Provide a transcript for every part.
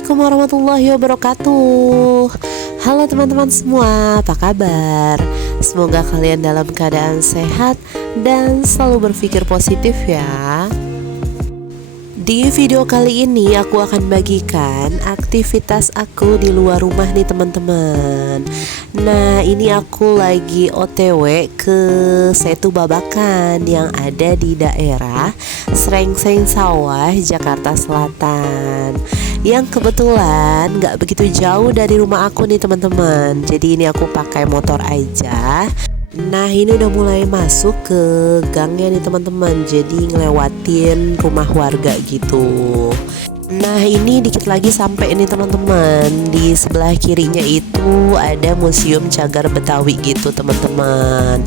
Assalamualaikum warahmatullahi wabarakatuh. Halo teman-teman semua, apa kabar? Semoga kalian dalam keadaan sehat dan selalu berpikir positif ya. Di video kali ini aku akan bagikan aktivitas aku di luar rumah nih teman-teman. Nah, ini aku lagi OTW ke Setu Babakan yang ada di daerah Srengseng Sawah, Jakarta Selatan, yang kebetulan gak begitu jauh dari rumah aku nih teman-teman. Jadi ini aku pakai motor aja. Nah, ini udah mulai masuk ke gangnya nih teman-teman. Jadi ngelewatin rumah warga gitu. Nah, ini dikit lagi sampai ini teman-teman. Di sebelah kirinya itu ada Museum Cagar Betawi gitu teman-teman.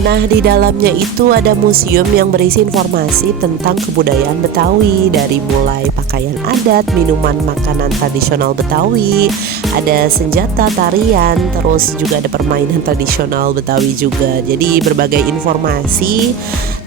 Nah, di dalamnya itu ada museum yang berisi informasi tentang kebudayaan Betawi, dari mulai pakaian adat, minuman, makanan tradisional Betawi, ada senjata, tarian, terus juga ada permainan tradisional Betawi juga. Jadi berbagai informasi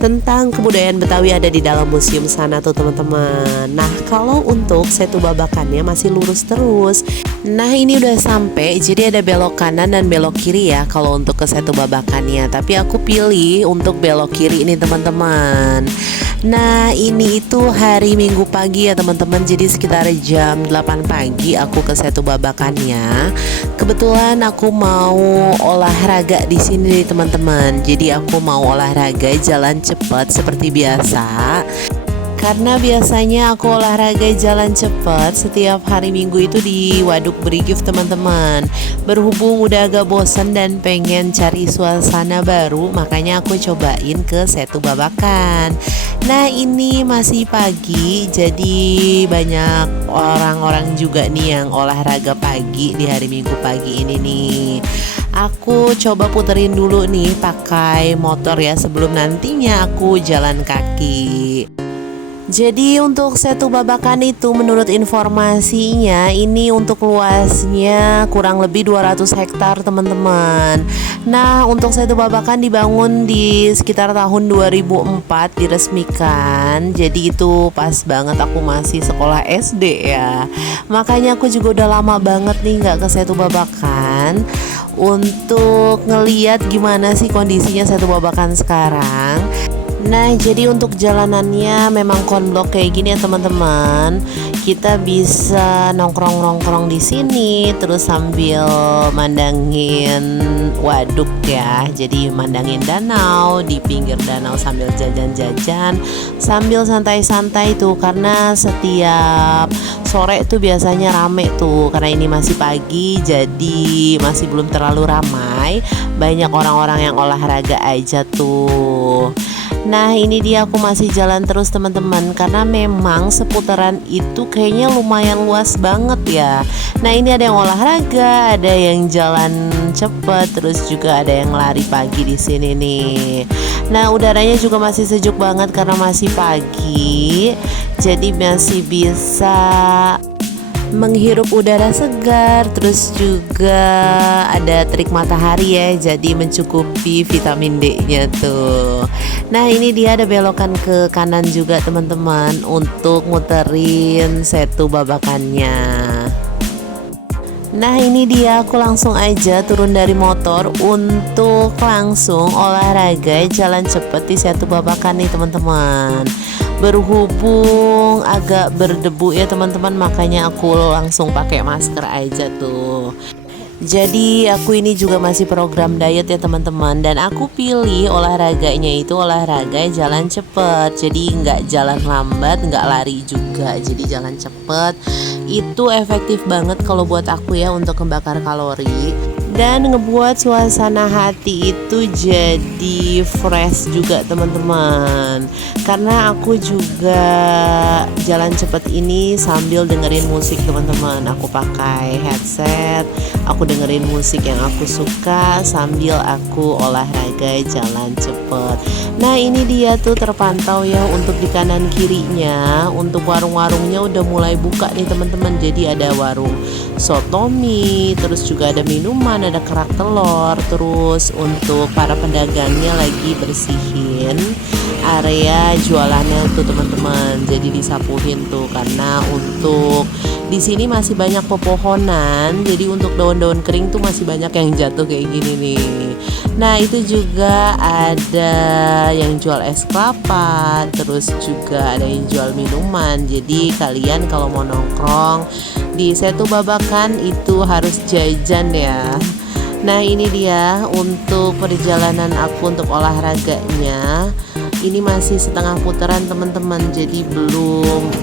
tentang kebudayaan Betawi ada di dalam museum sana tuh teman-teman. Nah, kalau untuk Setu Babakannya masih lurus terus. Nah, ini udah sampai, jadi ada belok kanan dan belok kiri ya kalau untuk ke Setu Babakannya. Tapi aku pilih untuk belok kiri ini teman-teman. Nah, ini itu hari Minggu pagi ya teman-teman. Jadi sekitar jam 8 pagi aku ke Setu Babakannya. Kebetulan aku mau olahraga di sini nih teman-teman. Jadi aku mau olahraga jalan cepat seperti biasa. Karena biasanya aku olahraga jalan cepat setiap hari Minggu itu di Waduk Brigif teman-teman. Berhubung udah agak bosan dan pengen cari suasana baru, makanya aku cobain ke Setu Babakan. Nah, ini masih pagi, jadi banyak orang-orang juga nih yang olahraga pagi di hari Minggu pagi ini nih. Aku coba puterin dulu nih pakai motor ya sebelum nantinya aku jalan kaki. Jadi untuk Setu Babakan itu menurut informasinya ini untuk luasnya kurang lebih 200 hektar teman-teman. Nah, untuk Setu Babakan dibangun di sekitar tahun 2004 diresmikan. Jadi itu pas banget aku masih sekolah SD ya. Makanya aku juga udah lama banget nih gak ke Setu Babakan untuk ngeliat gimana sih kondisinya Setu Babakan sekarang. Nah, jadi untuk jalanannya memang konblok kayak gini ya teman-teman. Kita bisa nongkrong-nongkrong di sini terus sambil mandangin waduk ya. Jadi mandangin danau, di pinggir danau sambil jajan-jajan, sambil santai-santai tuh, karena setiap sore tuh biasanya rame tuh. Karena ini masih pagi jadi masih belum terlalu ramai. Banyak orang-orang yang olahraga aja tuh. Nah, ini dia aku masih jalan terus teman-teman, karena memang seputaran itu kayaknya lumayan luas banget ya. Nah, ini ada yang olahraga, ada yang jalan cepet, terus juga ada yang lari pagi di sini nih. Nah, udaranya juga masih sejuk banget karena masih pagi. Jadi masih bisa menghirup udara segar, terus juga ada terik matahari ya, jadi mencukupi vitamin D-nya tuh. Nah, ini dia ada belokan ke kanan juga teman-teman untuk muterin Setu Babakannya. Nah, ini dia aku langsung aja turun dari motor untuk langsung olahraga jalan cepet di Setu Babakan nih teman-teman. Berhubung agak berdebu ya teman-teman, makanya aku langsung pakai masker aja tuh. Jadi aku ini juga masih program diet ya teman-teman, dan aku pilih olahraganya itu olahraga jalan cepet. Jadi nggak jalan lambat, nggak lari juga, jadi jalan cepet. Itu efektif banget kalau buat aku ya untuk membakar kalori dan ngebuat suasana hati itu jadi fresh juga teman-teman. Karena aku juga jalan cepet ini sambil dengerin musik teman-teman. Aku pakai headset, aku dengerin musik yang aku suka sambil aku olahraga jalan cepet. Nah, ini dia tuh terpantau ya untuk di kanan kirinya. Untuk warung-warungnya udah mulai buka nih teman-teman. Jadi ada warung soto mie, terus juga ada minuman, teman-teman ada kerak telur. Terus untuk para pedagangnya lagi bersihin area jualannya tuh teman-teman. Jadi disapuhin tuh karena untuk di sini masih banyak pepohonan. Jadi untuk daun-daun kering tuh masih banyak yang jatuh kayak gini nih. Nah itu juga ada yang jual es kelapa, terus juga ada yang jual minuman. Jadi kalian kalau mau nongkrong di Setu Babakan itu harus jajan ya. Nah ini dia untuk perjalanan aku untuk olahraganya. Ini masih setengah putaran teman-teman, jadi belum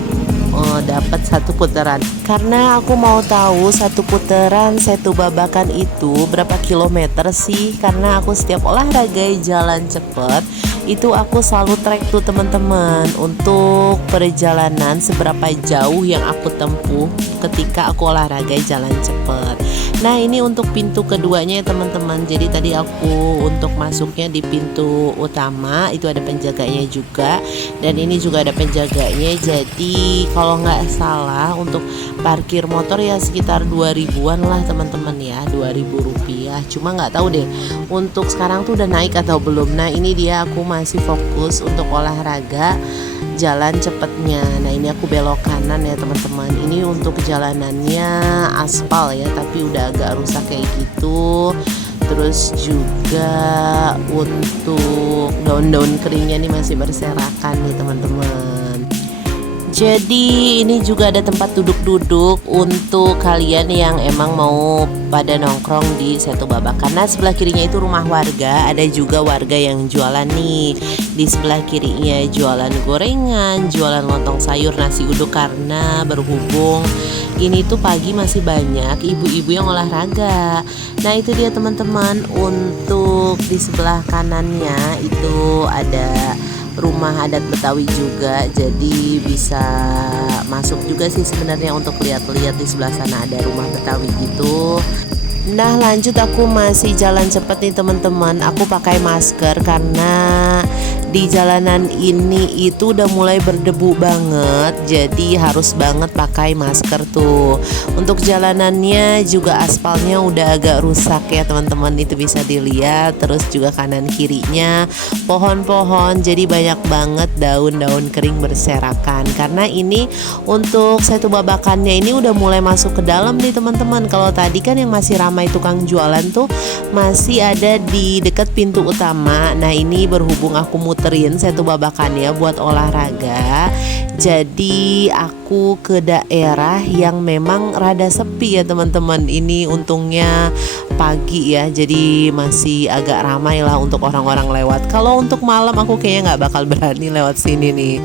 dapat satu putaran. Karena aku mau tahu satu putaran Setu Babakan itu berapa kilometer sih. Karena aku setiap olahraga jalan cepet itu aku selalu track tuh teman-teman untuk perjalanan seberapa jauh yang aku tempuh ketika aku olahraga jalan cepet. Nah ini untuk pintu keduanya ya teman-teman. Jadi tadi aku untuk masuknya di pintu utama itu ada penjaganya juga, dan ini juga ada penjaganya. Jadi kalau nggak salah untuk parkir motor ya sekitar 2000-an lah teman-teman ya, 2000 rupiah. Cuma nggak tahu deh untuk sekarang tuh udah naik atau belum. Nah ini dia aku masih fokus untuk olahraga jalan cepetnya. Nah ini aku belok kanan ya teman-teman. Ini untuk jalanannya aspal ya, tapi udah agak rusak kayak gitu. Terus juga untuk daun-daun keringnya nih masih berserakan nih teman-teman. Jadi ini juga ada tempat duduk-duduk untuk kalian yang emang mau pada nongkrong di Setu Babakan. Nah sebelah kirinya itu rumah warga, ada juga warga yang jualan nih. Di sebelah kirinya jualan gorengan, jualan lontong sayur, nasi uduk. Karena berhubung ini tuh pagi masih banyak ibu-ibu yang olahraga. Nah itu dia teman-teman, untuk di sebelah kanannya itu ada rumah adat Betawi juga, jadi bisa masuk juga sih sebenarnya untuk lihat-lihat. Di sebelah sana ada rumah Betawi gitu. Nah lanjut aku masih jalan cepet nih teman-teman. Aku pakai masker karena di jalanan ini itu udah mulai berdebu banget, jadi harus banget pakai masker tuh. Untuk jalanannya juga aspalnya udah agak rusak ya teman-teman, itu bisa dilihat. Terus juga kanan kirinya pohon-pohon, jadi banyak banget daun-daun kering berserakan. Karena ini untuk Setu Babakannya ini udah mulai masuk ke dalam nih teman-teman. Kalau tadi kan yang masih ramai tukang jualan tuh masih ada di dekat pintu utama. Nah ini berhubung aku muterin Setu Babakannya buat olahraga, jadi aku ke daerah yang memang rada sepi ya teman-teman. Ini untungnya pagi ya, jadi masih agak ramai lah untuk orang-orang lewat. Kalau untuk malam aku kayaknya nggak bakal berani lewat sini nih.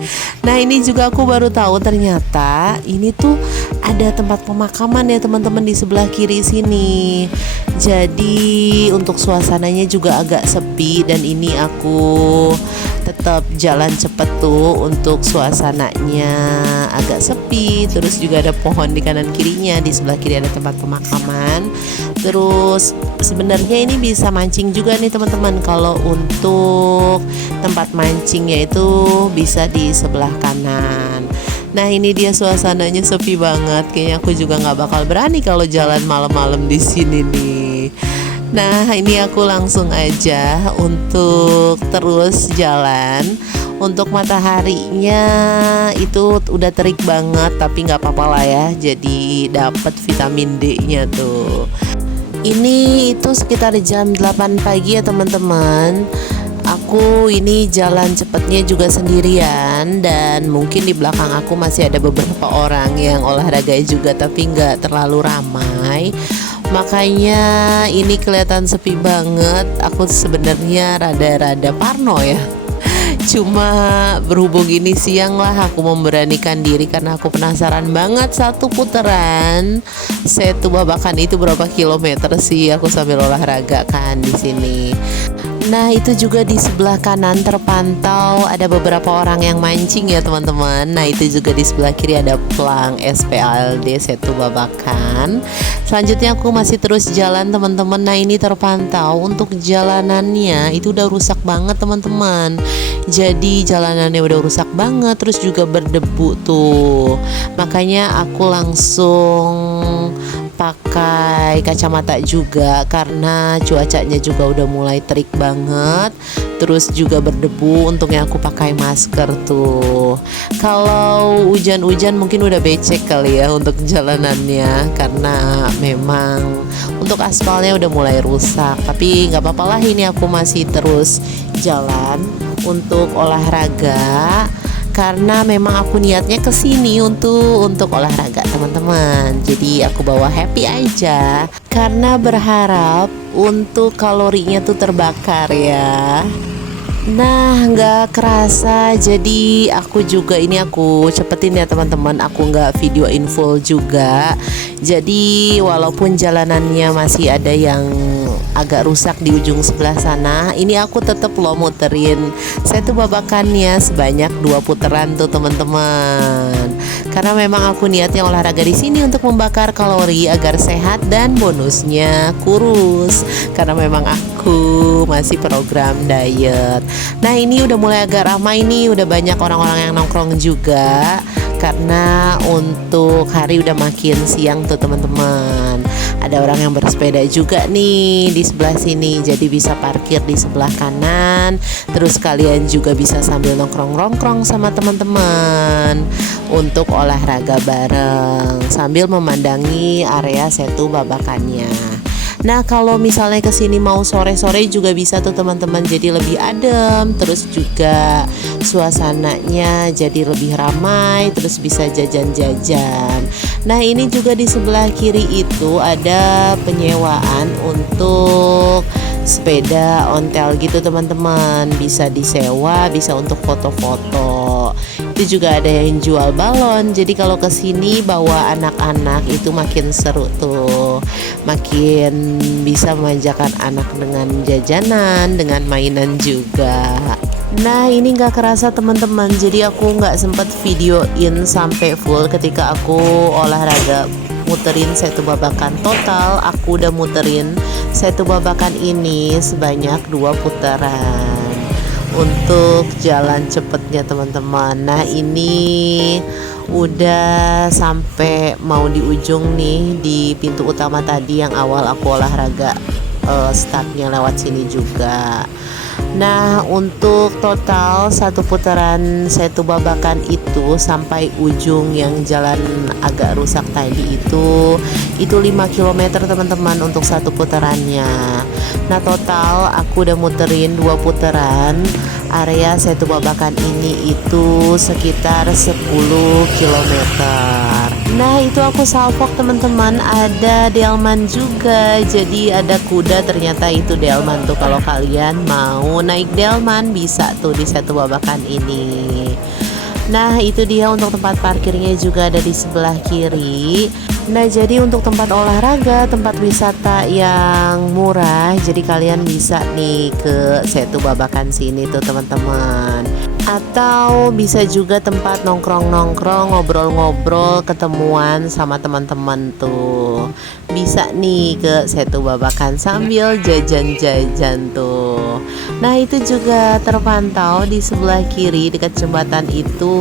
Nah ini juga aku baru tahu ternyata ini tuh ada tempat pemakaman ya teman-teman di sebelah kiri sini. Jadi untuk suasananya juga agak sepi, dan ini aku tetap jalan cepet tuh untuk suasananya agak sepi. Terus juga ada pohon di kanan kirinya, di sebelah kiri ada tempat pemakaman. Terus sebenarnya ini bisa mancing juga nih teman-teman. Kalau untuk tempat mancingnya itu bisa di sebelah kanan. Nah ini dia suasananya sepi banget. Kayaknya aku juga nggak bakal berani kalau jalan malam-malam di sini nih. Nah ini aku langsung aja untuk terus jalan. Untuk mataharinya itu udah terik banget, tapi nggak apa-apa lah ya. Jadi dapat vitamin D-nya tuh. Ini itu sekitar jam 8 pagi ya teman-teman. Aku ini jalan cepetnya juga sendirian, dan mungkin di belakang aku masih ada beberapa orang yang olahraga juga, tapi nggak terlalu ramai. Makanya ini kelihatan sepi banget. Aku sebenarnya rada-rada parno ya. Cuma berhubung ini siang lah, aku memberanikan diri karena aku penasaran banget satu putaran Setu Babakan itu berapa kilometer sih. Aku sambil olahraga kan di sini. Nah itu juga di sebelah kanan terpantau ada beberapa orang yang mancing ya teman-teman. Nah itu juga di sebelah kiri ada plang SPLD Setu Babakan. Selanjutnya aku masih terus jalan teman-teman. Nah ini terpantau untuk jalanannya itu udah rusak banget teman-teman. Jadi jalanannya udah rusak banget, terus juga berdebu tuh. Makanya aku langsung pakai kacamata juga karena cuacanya juga udah mulai terik banget. Terus juga berdebu, untungnya aku pakai masker tuh. Kalau hujan-hujan mungkin udah becek kali ya untuk jalanannya, karena memang untuk aspalnya udah mulai rusak. Tapi nggak apa-apa lah, ini aku masih terus jalan untuk olahraga karena memang aku niatnya kesini untuk olahraga teman-teman. Jadi aku bawa happy aja karena berharap untuk kalorinya tuh terbakar ya. Nah, nggak kerasa, jadi aku cepetin ya teman-teman, aku nggak videoin full juga. Jadi walaupun jalanannya masih ada yang agak rusak di ujung sebelah sana, ini aku tetap muterin Setu Babakannya sebanyak 2 putaran tuh teman-teman. Karena memang aku niatnya olahraga di sini untuk membakar kalori agar sehat dan bonusnya kurus. Karena memang aku masih program diet. Nah, ini udah mulai agak ramai nih, udah banyak orang-orang yang nongkrong juga. Karena untuk hari udah makin siang tuh teman-teman. Ada orang yang bersepeda juga nih di sebelah sini, jadi bisa parkir di sebelah kanan. Terus kalian juga bisa sambil nongkrong-nongkrong sama teman-teman untuk olahraga bareng sambil memandangi area Setu Babakannya. Nah, kalau misalnya kesini mau sore-sore juga bisa tuh teman-teman, jadi lebih adem. Terus juga suasananya jadi lebih ramai, terus bisa jajan-jajan. Nah, ini juga di sebelah kiri itu ada penyewaan untuk sepeda ontel gitu teman-teman. Bisa disewa, bisa untuk foto-foto. Itu juga ada yang jual balon. Jadi kalau kesini bawa anak-anak itu makin seru tuh, makin bisa memanjakan anak dengan jajanan, dengan mainan juga. Nah, ini nggak kerasa teman-teman, jadi aku nggak sempet videoin sampai full ketika aku olahraga muterin Setu Babakan. Total aku udah muterin Setu Babakan ini sebanyak 2 putaran untuk jalan cepetnya teman-teman. Nah, ini udah sampai mau di ujung nih, di pintu utama tadi yang awal aku olahraga, startnya lewat sini juga. Nah, untuk total 1 putaran Setu Babakan itu sampai ujung yang jalan agak rusak tadi itu 5 km teman-teman untuk 1 putarannya. Nah, total aku udah muterin 2 putaran area Setu Babakan ini itu sekitar 10 km. Nah, itu aku salvok teman-teman, ada delman juga. Jadi ada kuda, ternyata itu delman tuh. Kalau kalian mau naik delman bisa tuh di Setu Babakan ini. Nah, itu dia untuk tempat parkirnya juga ada di sebelah kiri. Nah, jadi untuk tempat olahraga, tempat wisata yang murah, jadi kalian bisa nih ke Setu Babakan sini tuh teman-teman. Atau bisa juga tempat nongkrong-nongkrong, ngobrol-ngobrol, ketemuan sama teman-teman tuh. Bisa nih ke Setu Babakan sambil jajan-jajan tuh. Nah, itu juga terpantau di sebelah kiri dekat jembatan itu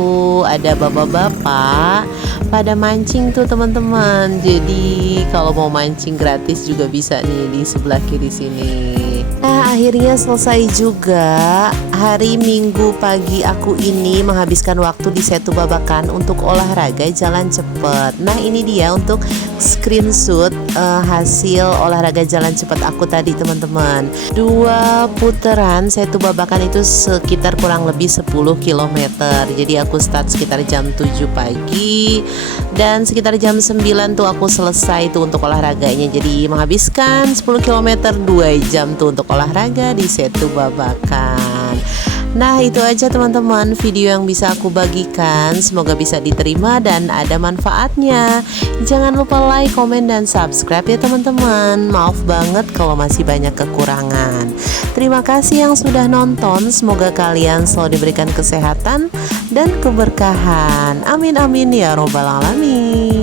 ada bapak-bapak pada mancing tuh teman-teman. Jadi kalau mau mancing gratis juga bisa nih di sebelah kiri sini. Nah, akhirnya selesai juga hari Minggu pagi aku ini menghabiskan waktu di Setu Babakan untuk olahraga jalan cepet. Nah, ini dia untuk screenshot hasil olahraga jalan cepet aku tadi teman-teman. 2 putaran Setu Babakan itu sekitar kurang lebih 10 km. Jadi aku start sekitar jam 7 pagi dan sekitar jam 9 tuh aku selesai tuh untuk olahraganya. Jadi menghabiskan 10 km 2 jam tuh untuk olahraga di Setu Babakan. Nah, itu aja teman-teman video yang bisa aku bagikan. Semoga bisa diterima dan ada manfaatnya. Jangan lupa like, komen, dan subscribe ya teman-teman. Maaf banget kalau masih banyak kekurangan. Terima kasih yang sudah nonton. Semoga kalian selalu diberikan kesehatan dan keberkahan. Amin amin ya robbal alamin.